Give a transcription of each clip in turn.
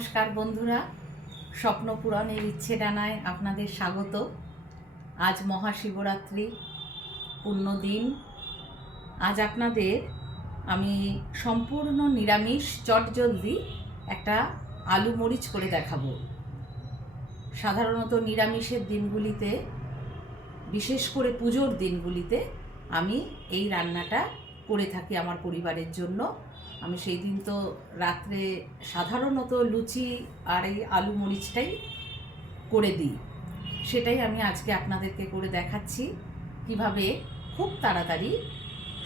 নমস্কার বন্ধুরা, স্বপ্ন পূরণের ইচ্ছে ডানায় আপনাদের স্বাগত। আজ মহাশিবরাত্রি দিন। আজ আপনাদের আমি সম্পূর্ণ নিরামিষ চটজলদি একটা আলু মরিচ করে দেখাবো। সাধারণত নিরামিষের দিনগুলিতে, বিশেষ করে পুজোর দিনগুলিতে আমি এই রান্নাটা করে থাকি আমার পরিবারের জন্য। আমি সেই দিন তো রাত্রে সাধারণত লুচি আর এই আলু মরিচটাই করে দিই। সেটাই আমি আজকে আপনাদেরকে করে দেখাচ্ছি কীভাবে খুব তাড়াতাড়ি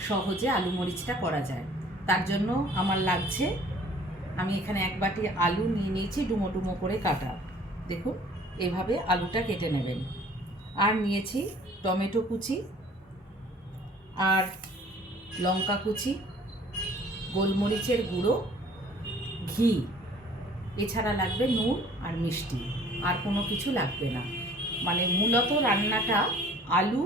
সহজে আলু মরিচটা করা যায়। তার জন্য আমার লাগছে, আমি এখানে এক বাটি আলু নিয়ে নিয়েছি ডুমো ডুমো করে কাটা। দেখুন, এভাবে আলুটা কেটে নেবেন। আর নিয়েছি টমেটো কুচি আর লঙ্কা কুচি। গোলমরিচের গুঁড়ো, ঘি, এছাড়া লাগবে নুন আর মিষ্টি। আর কোনো কিছু লাগবে না। মানে মূলত রান্নাটা আলু,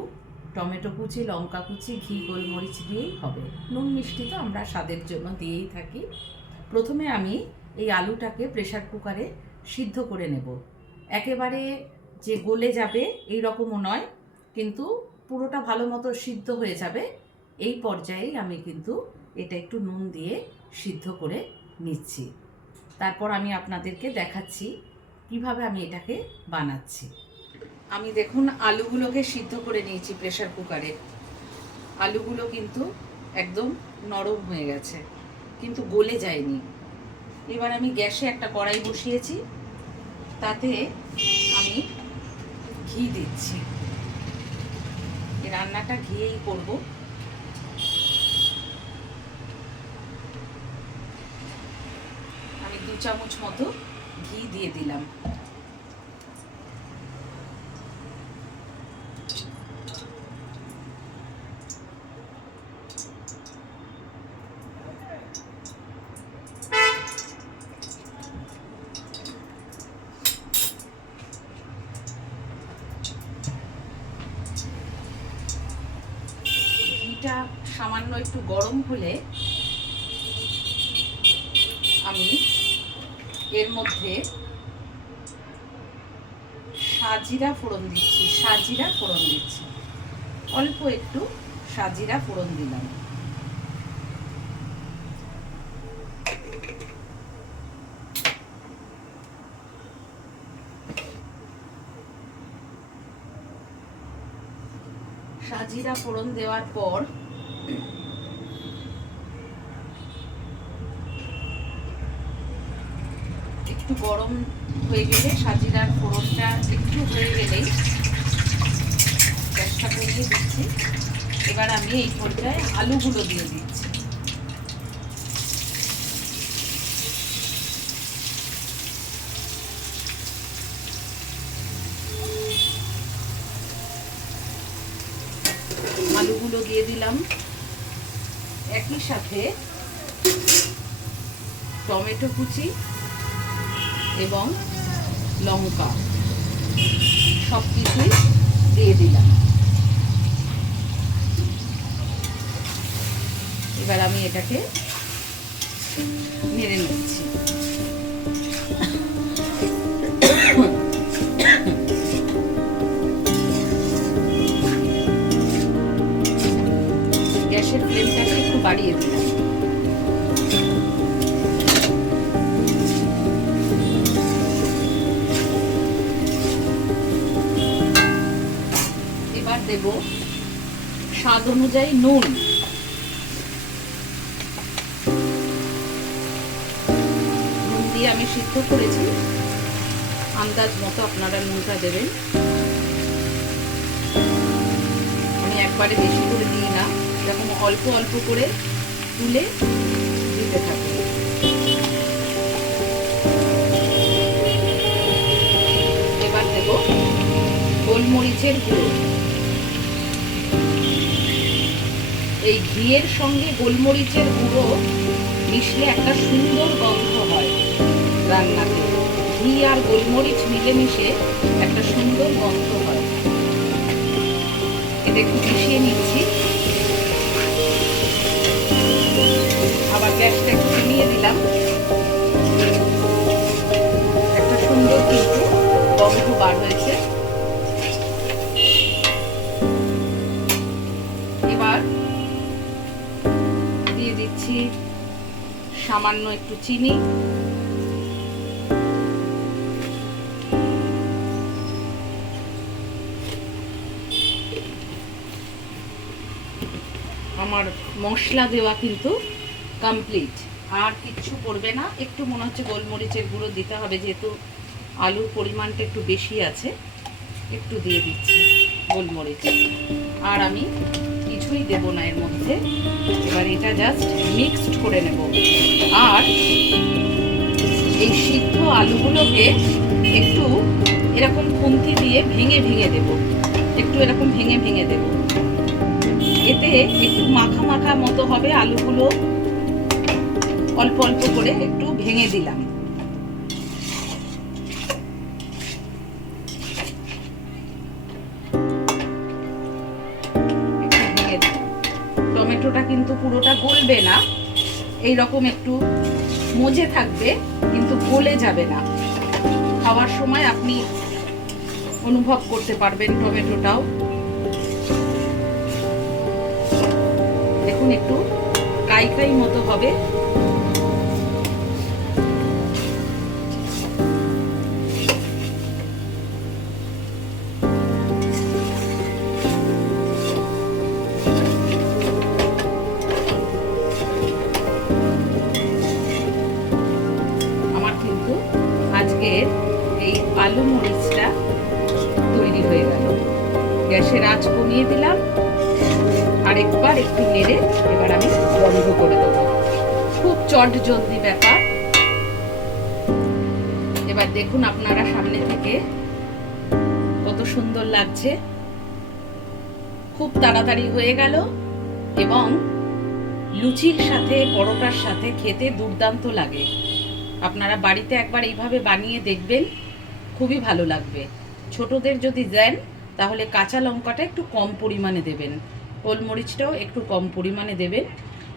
টমেটো কুচি, লঙ্কা কুচি, ঘি, গোলমরিচ দিয়েই হবে। নুন, মিষ্টি তো আমরা স্বাদের জন্য দিয়েই থাকি। প্রথমে আমি এই আলুটাকে প্রেশার কুকারে সিদ্ধ করে নেব। একেবারে যে গলে যাবে এই রকমও নয়, কিন্তু পুরোটা ভালো মতো সিদ্ধ হয়ে যাবে। এই পর্যায়েই আমি কিন্তু এটা একটু নুন দিয়ে সিদ্ধ করে নিচ্ছি। তারপর আমি আপনাদেরকে দেখাচ্ছি কীভাবে আমি এটাকে বানাচ্ছি। আমি দেখুন আলুগুলোকে সিদ্ধ করে নিয়েছি প্রেশার কুকারে। আলুগুলো কিন্তু একদম নরম হয়ে গেছে, কিন্তু গলে যায়নি। এবার আমি গ্যাসে একটা কড়াই বসিয়েছি, তাতে আমি ঘি দিচ্ছি। রান্নাটা ঘিয়েই করব আমি দু চামচ মতো ঘি দিয়ে দিলাম। সামান্য একটু গরম হলে আমি এর মধ্যে সাজিরা ফোড়ন দিচ্ছি, সাজিরা ফোড়ন দিচ্ছি। অল্প একটু সাজিরা ফোড়ন দিলাম। সাজিরা ফোড়ন দেওয়ার পর একটু গরম হয়ে গেলে সাজিরার ফোড়নটা একটু হয়ে গেলেই গ্যাসটা কমিয়ে দিচ্ছি। এবার আমি এই পর্যায়ে আলুগুলো দিয়ে দিচ্ছি। আলুগুলো দিয়ে দিলাম। একই সাথে টমেটো কুচি এবং লঙ্কা সব কিছুই দিয়ে দিলাম। এবার আমি এটাকে নেড়ে নিচ্ছি দেব। স্বাদ অনুযায়ী নুন। নুন দিয়ে আমি সিদ্ধ করেছি। আন্দাজ মতো আপনারা নুনটা দেবেন। আমি একবারে বেশি করে দিই না। এরকম অল্প অল্প করে তুলে দিতে থাকি। এবার দেব গোলমরিচের গুঁড়ো। এই ঘিয়ের সঙ্গে গোলমরিচের গুঁড়ো মিশলে একটা সুন্দর গন্ধ হয় রান্নাতে। ঘি আর গোলমরিচ মিলেমিশে একটা সুন্দর গন্ধ হয়। এটা একটু মিশিয়ে নিচ্ছি। আবার গ্যাসটা একটু কমিয়ে দিলাম। একটা সুন্দর কিন্তু গন্ধ বার হয়েছে। সামান্য একটু চিনি। আমার মশলা দেওয়া কিন্তু কমপ্লিট আর কিচ্ছু পড়বে না। একটু মনে হচ্ছে গোলমরিচের গুঁড়ো দিতে হবে, যেহেতু আলুর পরিমাণটা একটু বেশি আছে। একটু দিয়ে দিচ্ছি গোলমরিচ আর আমি কিছুই দেব না এর মধ্যে। এবার এটা জাস্ট মিক্সড করে নেব। আর এই সিদ্ধ আলুগুলোকে একটু এরকম খুন্তি দিয়ে ভেঙে ভেঙে দেব। একটু এরকম ভেঙে ভেঙে দেব। এতে একটু মাখা মাখা মতো হবে আলুগুলো। অল্প অল্প করে একটু ভেঙে দিলাম। গলবে না এই রকম একটু মজে থাকবে, কিন্তু গলে যাবে না। খাওয়ার সময় আপনি অনুভব করতে পারবেন টমেটোটাও। দেখুন একটু কাই কাই মতো হবে। আলু মরিচটা তৈরি হয়ে গেল। গ্যাসের আঁচ কমিয়ে দিলাম। আরেকবার একটু নেড়ে এবার আমি বন্ধ করে দেবো। খুব চট জলদি ব্যাপার। এবার দেখুন আপনারা সামনে থেকে কত সুন্দর লাগছে। খুব তাড়াতাড়ি হয়ে গেল এবং লুচির সাথে, পরোটার সাথে খেতে দুর্দান্ত লাগে। আপনারা বাড়িতে একবার এইভাবে বানিয়ে দেখবেন। খুবই ভালো লাগবে। ছোটদের যদি দেন, তাহলে কাঁচা লঙ্কাটা একটু কম পরিমাণে দেবেন। গোলমরিচটাও একটু কম পরিমাণে দেবেন।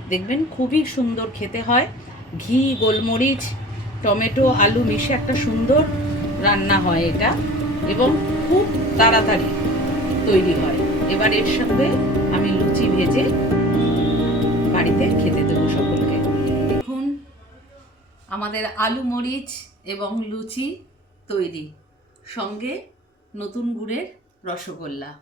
দেখবেন খুবই সুন্দর খেতে হয়। ঘি, গোলমরিচ, টমেটো, আলু মিশে একটা সুন্দর রান্না হয় এটা এবং খুব তাড়াতাড়ি তৈরি হয়। এবার এর সঙ্গে আমি লুচি ভেজে বাড়িতে খেতে দেবো সকলকে। দেখুন, আমাদের আলু মরিচ এবং লুচি তৈরি। সঙ্গে নতুন গুড়ের রসগোল্লা।